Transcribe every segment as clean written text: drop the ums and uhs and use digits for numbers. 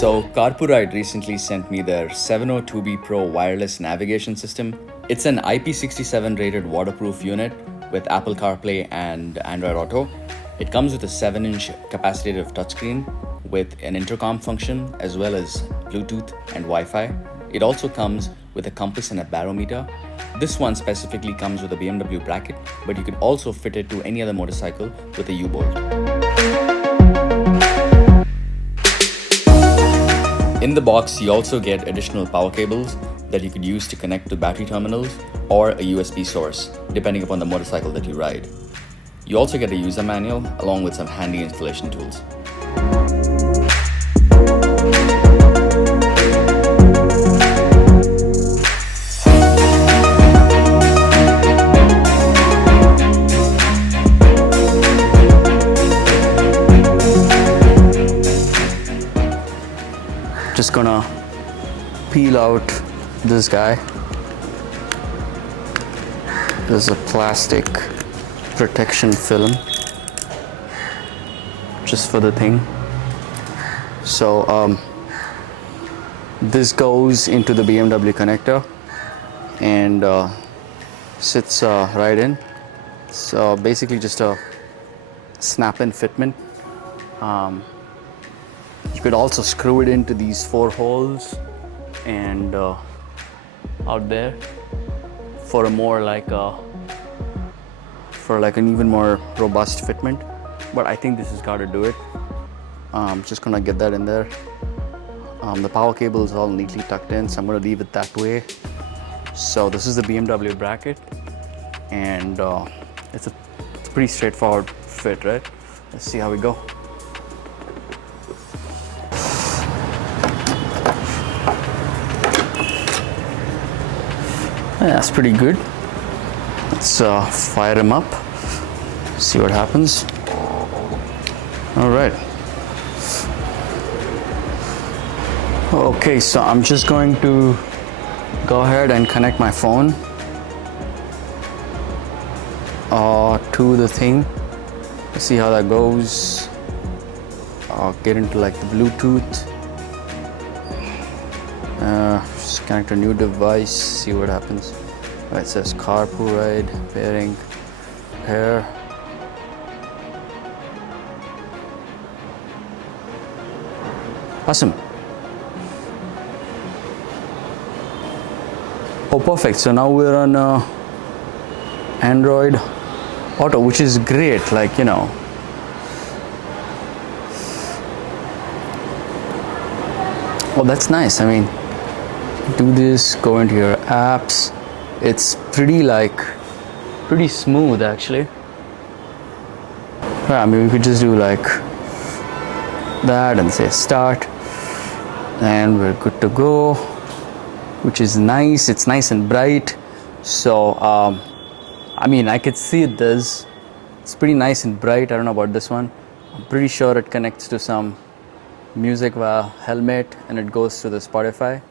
So, Carpuride recently sent me their 702B Pro wireless navigation system. It's an IP67 rated waterproof unit with Apple CarPlay and Android Auto. It comes with a 7-inch capacitive touchscreen with an intercom function as well as Bluetooth and Wi Fi. It also comes with a compass and a barometer. This one specifically comes with a BMW bracket, but you could also fit it to any other motorcycle with a U-bolt. In the box, you also get additional power cables that you could use to connect to battery terminals or a USB source, depending upon the motorcycle that you ride. You also get a user manual along with some handy installation tools. Just gonna peel out this guy. There's a plastic protection film just for the thing. So this goes into the BMW connector and sits right in. So basically just a snap-in fitment. You could also screw it into these 4 holes and out there for a more like an even more robust fitment. But I think this has got to do it. Just gonna get that in there. The power cable is all neatly tucked in, so I'm gonna leave it that way. So this is the BMW bracket, and it's a pretty straightforward fit, right? Let's see how we go. Yeah, that's pretty good. Let's fire him up, see what happens. All right. Okay, so I'm just going to go ahead and connect my phone to the thing. Let's see how that goes. I'll get into like the Bluetooth. Just connect a new device, see what happens. It says Carpuride, pairing, pair. Awesome. Oh, perfect. So now we're on Android Auto, which is great. Like, you know, oh, that's nice. I mean, do this, go into your apps. It's pretty smooth actually. Yeah, I mean, we could just do like that and say start, and we're good to go, which is nice. It's nice and bright. So I mean, I could see this. It's pretty nice and bright. I don't know about this one. I'm pretty sure it connects to some music via helmet and it goes to the Spotify,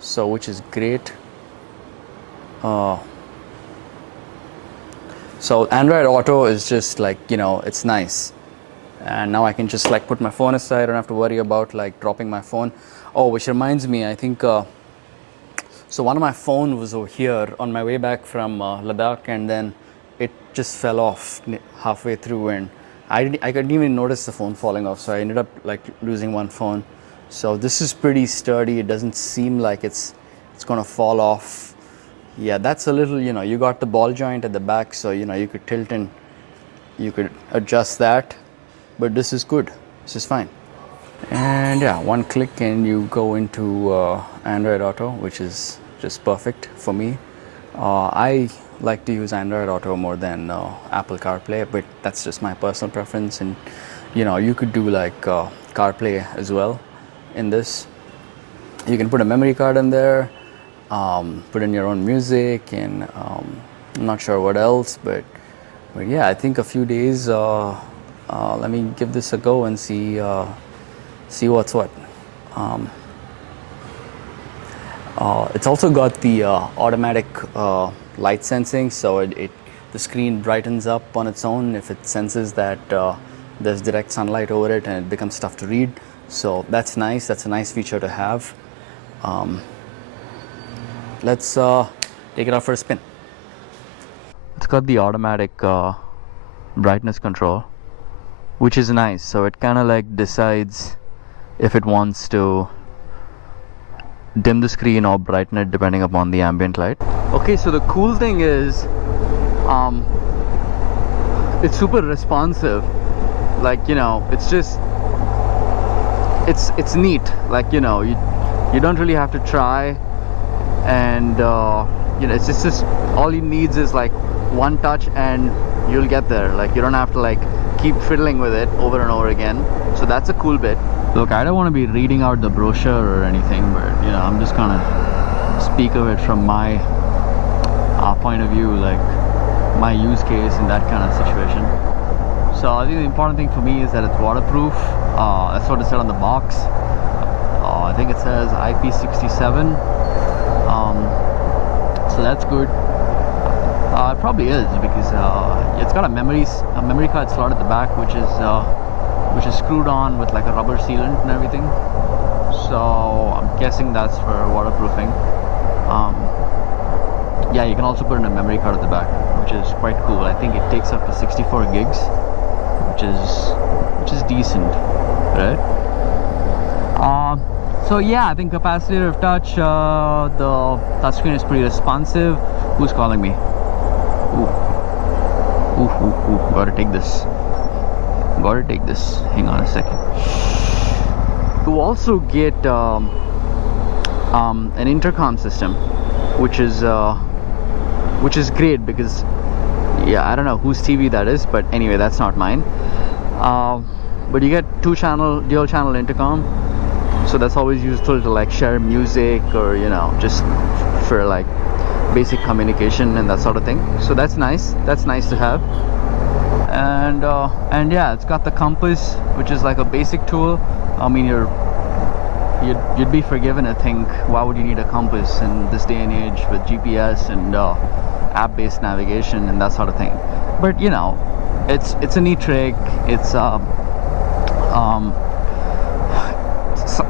so which is great. So Android Auto is just like, you know, it's nice, and now I can just like put my phone aside. I don't have to worry about like dropping my phone. Oh, which reminds me, I think so one of my phone was over here on my way back from Ladakh, and then it just fell off halfway through, and I couldn't even notice the phone falling off, so I ended up like losing one phone. So this is pretty sturdy. It doesn't seem like it's gonna fall off. Yeah, that's a little, you know, you got the ball joint at the back, so you know you could tilt and you could adjust that, but this is good. This is fine. And yeah, one click and you go into Android Auto, which is just perfect for me. I like to use Android Auto more than Apple CarPlay, but that's just my personal preference. And you know, you could do like CarPlay as well in this. You can put a memory card in there, put in your own music, and I'm not sure what else, but yeah, I think a few days. Let me give this a go and see what's what. It's also got the automatic light sensing, so the screen brightens up on its own if it senses that there's direct sunlight over it and it becomes tough to read. So that's nice. That's a nice feature to have. Let's take it out for a spin. It's got the automatic brightness control, which is nice. So it kind of like decides if it wants to dim the screen or brighten it depending upon the ambient light. Okay, so the cool thing is it's super responsive. Like, you know, it's just it's neat. Like, you know, you don't really have to try, and you know, it's just all it needs is like one touch and you'll get there. Like, you don't have to like keep fiddling with it over and over again. So that's a cool bit. Look, I don't want to be reading out the brochure or anything, but you know, I'm just gonna speak of it from my point of view, like my use case in that kind of situation. So I think the important thing for me is that it's waterproof. That's what it said on the box. I think it says IP67. So that's good. It probably is, because it's got a memory card slot at the back, which is screwed on with like a rubber sealant and everything. So I'm guessing that's for waterproofing. Yeah, you can also put in a memory card at the back, which is quite cool. I think it takes up to 64 gigs, which is decent, right? So yeah, I think capacitor of touch, the touchscreen is pretty responsive. Who's calling me? Ooh, gotta take this. Hang on a second. You also get an intercom system, which is great, because yeah, I don't know whose TV that is, but anyway, that's not mine. But you get dual channel intercom, so that's always useful to like share music, or you know, just for like basic communication and that sort of thing. So that's nice to have. And yeah, it's got the compass, which is like a basic tool. I mean, you'd be forgiven to think, why would you need a compass in this day and age with GPS and app-based navigation and that sort of thing? But you know, it's a neat trick. It's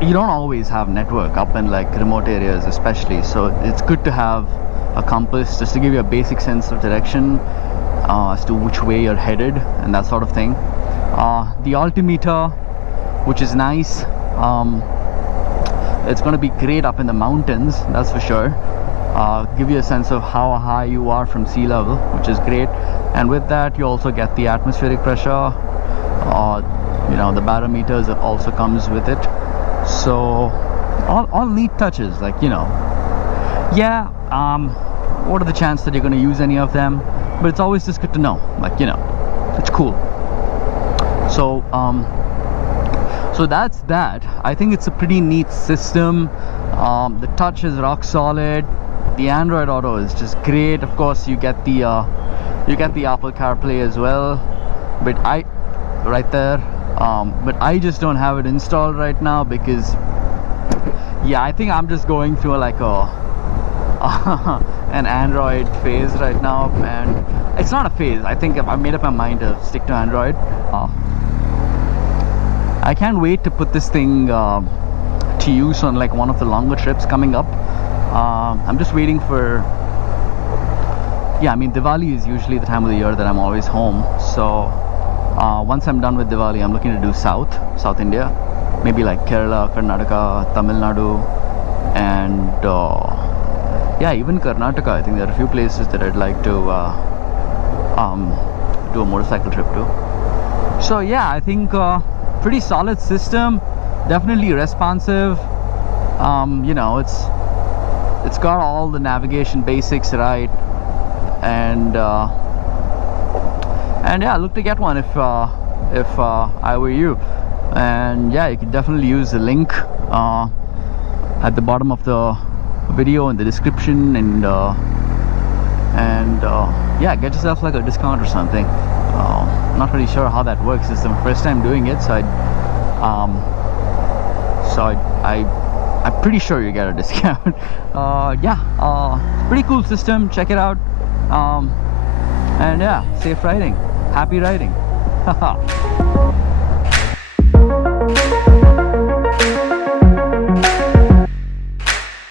you don't always have network up in like remote areas, especially. So it's good to have a compass just to give you a basic sense of direction as to which way you're headed and that sort of thing. The altimeter, which is nice. It's going to be great up in the mountains, that's for sure. Give you a sense of how high you are from sea level, which is great. And with that, you also get the atmospheric pressure. You know, the barometers that also comes with it. So all neat touches, like, you know. Yeah, what are the chances that you're going to use any of them? But it's always just good to know, like, you know, it's cool. So so that's that. I think it's a pretty neat system. The touch is rock solid. The Android Auto is just great. Of course, you get the Apple CarPlay as well, but but I just don't have it installed right now, because yeah, I think I'm just going through like an Android phase right now, and it's not a phase. I think I've made up my mind to stick to Android. I can't wait to put this thing to use on like one of the longer trips coming up. I'm just waiting for, yeah, I mean, Diwali is usually the time of the year that I'm always home. So once I'm done with Diwali, I'm looking to do South India, maybe like Kerala, Karnataka, Tamil Nadu, and yeah, even Karnataka. I think there are a few places that I'd like to do a motorcycle trip to. So yeah, I think pretty solid system, definitely responsive. You know, it's got all the navigation basics right, and yeah, look to get one if I were you. And yeah, you can definitely use the link at the bottom of the video in the description, and yeah, get yourself like a discount or something. I'm not really sure how that works. It's the first time doing it, so I'm pretty sure you get a discount. Yeah, pretty cool system. Check it out. And yeah, safe riding, happy riding. Haha.